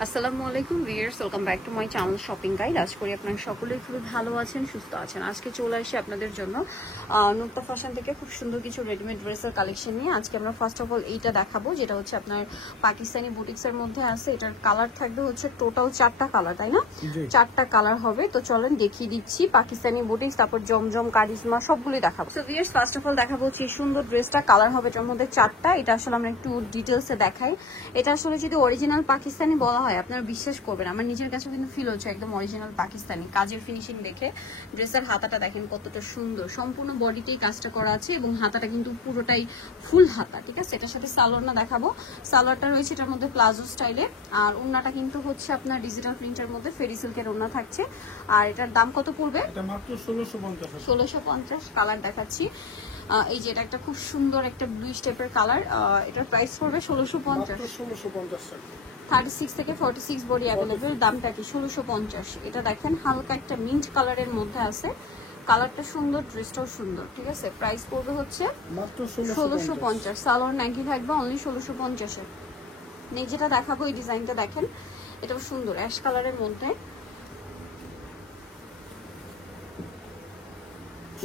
আসসালামু আলাইকুম viewers, welcome back to my channel shopping guide. আশা করি আপনারা সকলেই খুবই ভালো আছেন, সুস্থ আছেন। আজকে চলে আসি আপনাদের জন্য নুক্তা ফ্যাশন থেকে খুব সুন্দর কিছু রেডিমেড ড্রেসের কালেকশন নিয়ে। আজকে আমরা ফার্স্ট অফ অল এইটা দেখাবো, যেটা হচ্ছে আপনার পাকিস্তানি বুটিক্সের মধ্যে আছে। এটার কালার থাকবে হচ্ছে টোটাল 4টা কালার, তাই না? 4টা কালার হবে। তো চলেন দেখিয়ে দিচ্ছি পাকিস্তানি বুটিক্স, তারপর জমজম, কারিজমা সবগুলোই দেখাবো। তো ভিউয়ার্স, ফার্স্ট অফ অল দেখাবো হচ্ছে এই সুন্দর ড্রেসটা। কালার হবে এটার মধ্যে 4টা। এটা আসলে আমরা একটু ডিটেলসে দেখাই। এটা আসলে যদি অরিজিনাল পাকিস্তানি বলা হয় আপনারা বিশ্বাস করবেন, আমার নিজের কাছে কিন্তু ফিল হচ্ছে একদম অরিজিনাল পাকিস্তানি। কাজের ফিনিশিং দেখে ড্রেসের হাতাটা দেখেন কতটা সুন্দর, সম্পূর্ণ বডিতেই কাজটা করা আছে এবং হাতাটা কিন্তু পুরোটাই ফুল হাতা, ঠিক আছে? এটার সাথে সালোয়ারটা দেখাবো। সালোয়ারটা রয়েছে এটার মধ্যে প্লাজো স্টাইলে, আর ওন্নাটা কিন্তু হচ্ছে আপনার ডিজিটাল প্রিন্টের মধ্যে ফেরি সিল্কের ওন্না থাকছে। আর এটার দাম কত পড়বে? এটা মাত্র 1650 কালার দেখাচ্ছি। এই যে এটা একটা খুব সুন্দর একটা ব্লুইশ টাইপের কালার। এটার প্রাইস পড়বে 1650 36 থেকে 46 বডি অ্যাভেলেবেল। দামটা কি? 1650। এটা দেখেন হালকা একটা মিন্ট কালারের মধ্যে আছে, কালারটা সুন্দর, ড্রেসটাও সুন্দর, ঠিক আছে? প্রাইস পড়বে হচ্ছে মাত্র 1650। সালোয়ার নাকি থাকবে অনলি 1650 এ। নেক্সট যেটা দেখাবো, এই ডিজাইনটা দেখেন, এটাও সুন্দর অ্যাশ কালারের মধ্যে।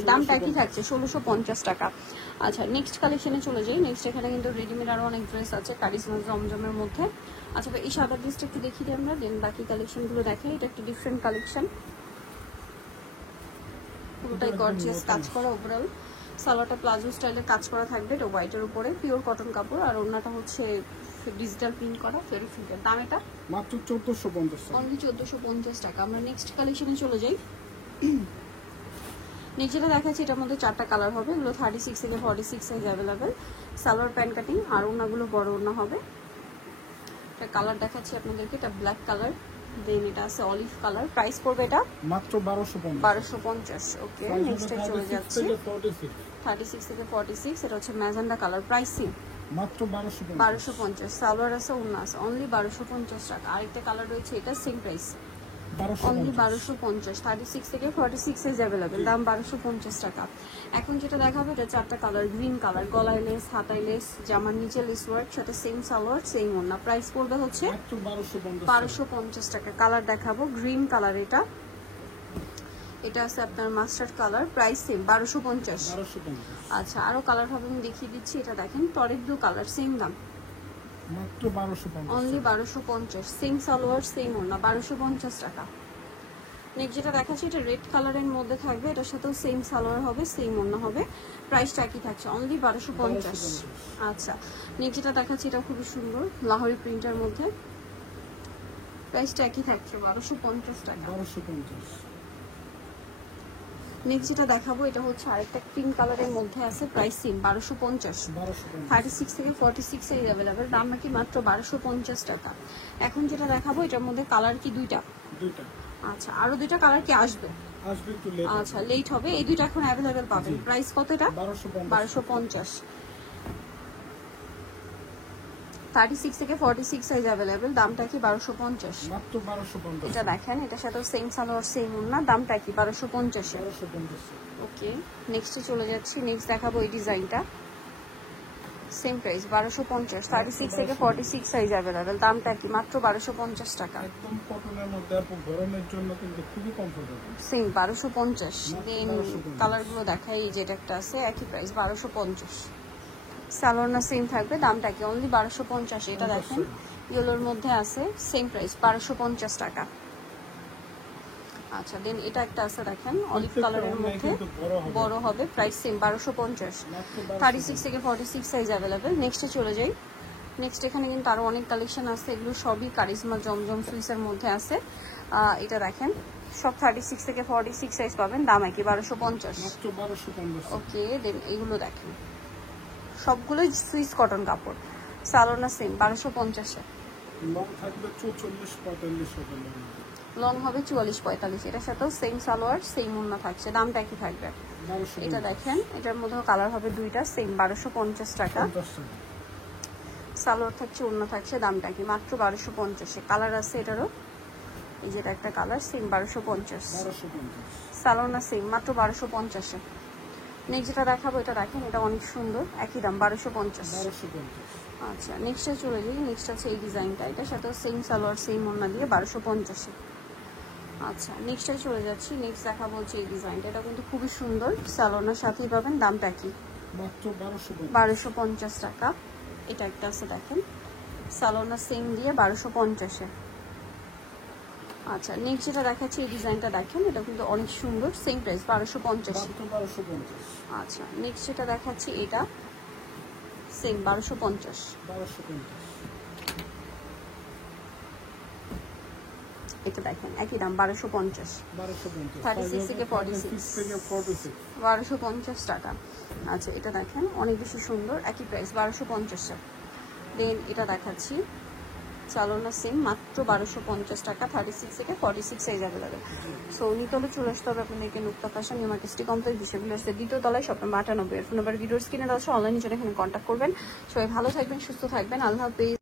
দামটা কি থাকছে? 1650 টাকা। আচ্ছা, নেক্সট কালেকশনে চলে যাই। নেক্সট এখানে কিন্তু রেডিমেড আরো অনেক ড্রেস আছে কারিজমা জমজমের মধ্যে। আচ্ছা, এই সাদা ড্রেসটা একটু দেখিয়ে দিই আমরা, দেন বাকি কালেকশনগুলো দেখাই। এটা একটু ডিফারেন্ট কালেকশন, পুরোটাই গর্জিয়াস কাজ করা। ওভারঅল সালোয়ারটা প্লাজো স্টাইলে কাজ করা থাকবে, এটা হোয়াইটের উপরে পিওর কটন কাপড়, আর ওন্নাটা হচ্ছে ডিজিটাল প্রিন্ট করা ফেরি ফিল্টার। দাম এটা মাত্র 1450 অনলি 1450 টাকা। আমরা নেক্সট কালেকশনে চলে যাই। নিচেটা দেখাচ্ছি, এটার মধ্যে 4টা কালার হবে। এগুলো 36 থেকে 46 size available. Salwar pant cutting, আর ওড়নাগুলো বড় ওড়না হবে। এটা কালার দেখাচ্ছি আপনাদেরকে, এটা ব্ল্যাক কালার, দেন এটা আছে অলিভ কালার। প্রাইস পড়বে এটা মাত্র 1250। ওকে, নেক্সটে চলে যাচ্ছে 36 থেকে 46। এটা হচ্ছে ম্যাজেন্ডা কালার। প্রাইসিং মাত্র 1250। সালোয়ার আছে, ওড়না আছে, অনলি 1250 টাকা। আরেকটা কালার রয়েছে, এটা সেম প্রাইস অনলি 1250। 36 থেকে 46 সাইজ অ্যাভেলেবেল। দাম 1250 টাকা। এখন যেটা দেখাবো, এটা 4টা কালার, গ্রিন কালার, গলায় লেস, হাতায় লেস, জামার নিচে লেস ওয়ার্ক, সাথে সেম সালোয়ার সেম ওড়না। প্রাইস পড়বে হচ্ছে 1250 টাকা। কালার দেখাবো, গ্রিন কালার, এটা আছে আপনার মাস্টার্ড কালার। Price same 1250। আচ্ছা, আরো কালার হবে, আমি দেখিয়ে দিচ্ছি। এটা দেখেন টরিক ব্লু কালার, সেম দাম মাত্র 1250 অনলি 1250। সেম সালোয়ার সেম ওড়না, 1250 টাকা। নেক্সট যেটা দেখাচ্ছি, এটা রেড কালারের মধ্যে থাকবে, এটার সাথেও সেম সালোয়ার হবে, সেম ওড়না হবে। প্রাইসটা কি থাকছে? অনলি 1250। আচ্ছা, নেক্সট যেটা দেখাচ্ছি, এটা খুবই সুন্দর লাহোরি প্রিন্টের মধ্যে। প্রাইসটা কি থাকছে? 1250 টাকা। নেক্সট যেটা দেখাবো, এটা হচ্ছে আরেকটা পিঙ্ক কালারের মধ্যে আছে। Price same 1250। 36 থেকে 46 সাইজ অ্যাভেলেবেল। দাম নাকি মাত্র 1250 টাকা। এখন যেটা দেখাবো, এটার মধ্যে কালার কি দুইটা? আচ্ছা, আরো দুইটা কালার কি আসবে? একটু লেট। আচ্ছা, লেট হবে। এই দুইটা এখন অ্যাভেলেবেল পাবেন। প্রাইস কত এটা? 1250। 36 থেকে 46 সাইজ অ্যাভেলেবেল। দামটা কি? 1250 মাত্র 1250। এটা দেখেন, এটার সাথে সেম সালোয়ার সেম ওড়না। দামটা কি? 1250। ওকে, নেক্সটে চলে যাচ্ছি। নেক্সট দেখাবো এই ডিজাইনটা, সেম প্রাইস 1250। 36 থেকে 46 সাইজ অ্যাভেলেবেল। দামটা কি? মাত্র 1250 টাকা। একদম কটনের মধ্যে, আপু গরমের জন্য কিন্তু খুবই কমফোর্টেবল। সেম 1250। দেন কালারগুলো দেখাই, এই যেটা একটা আছে একই প্রাইস 1250। সালোয়ার সেম থাকবে। দামটা কি? অনলি 1250। এটা দেখেন ইয়েলোর মধ্যে আছে, সেম প্রাইস 1250 টাকা। আচ্ছা, দেন এটা একটা আছে দেখেন অলিভ কালারের মধ্যে, বড় হবে। Price same 1250। 36 থেকে 46 সাইজ অ্যাভেলেবেল। নেক্সটে চলে যাই। নেক্সট এখানে কিন্তু আরো অনেক কালেকশন আছে, এগুলো সবই কারিজমা জমজম সুইসের মধ্যে আছে। এটা দেখেন সব 36 থেকে 46 সাইজ পাবেন। দাম একই 1250। ওকে, দেন এগুলো দেখেন সবগুলো সুইস কটন কাপড়। সালোনা সেম 1250-এ। লং থাকবে 44-45 লং হবে 44-45। এটার সাথেও সেম সালোয়ার সেম ওড়না থাকছে। দামটা কি থাকবে? এটা দেখেন, এটার মধ্যেও কালার হবে দুইটা, সেম 1250 টাকা। সালোয়ার থাকছে, ওড়না থাকছে। দামটা কি? মাত্র 1250-এ। কালার আছে এটারও, এই যেটা একটা কালার, সেম 1250। সালোনা সেম মাত্র 1250-এ। নেক্সট যেটা দেখাবো, এটা দেখেন, এটা অনেক সুন্দর, একই দাম 1250। আচ্ছা নেক্সটে চলে যাই। নেক্সট আছে এই ডিজাইনটা, এটার সাথে সেম সালোয়ার সেম ওড়না দিয়ে 1250-এ। আচ্ছা নেক্সটে চলে যাচ্ছি। নেক্সট দেখা বলছি এই ডিজাইনটা, এটা কিন্তু খুবই সুন্দর, সালোয়ারের সাথেই পাবেন, দামটা কি মাত্র 1250 টাকা। এটা একটা আছে দেখেন, সালোয়ার সেম দিয়ে 1250-এ। আচ্ছা নেক্সট যেটা দেখাচ্ছি এই ডিজাইনটা দেখেন, এটা কিন্তু অনেক সুন্দর, সেম প্রাইস 1250। আচ্ছা নেক্সট যেটা দেখাচ্ছি এটা সেম 1250। এটা দেখেন একই দাম 1250, 36 থেকে 46, 1250 টাকা। আচ্ছা এটা দেখেন অনেক বেশি সুন্দর, একই প্রাইস 1250। দেন এটা দেখাচ্ছি, চালোনা সেম, মাত্র 1250 টাকা, 36 থেকে 46 সাইজ অ্যাভেলেবেল। সো নিতলে চলে আসতে হবে আপনাদেরকে Nukta fashion, new market city complex, বিশ্ববিদ্যালয় আসতে দ্বিতীয় তলায়, শপ নম্বর 98। ফোন নাম্বার ভিডিওর স্ক্রিনে দেওয়া আছে, অনলাইনে জন্য এখানে কন্ট্যাক্ট করবেন। সবাই ভালো থাকবেন, সুস্থ থাকবেন, আল্লাহ হাফেজ।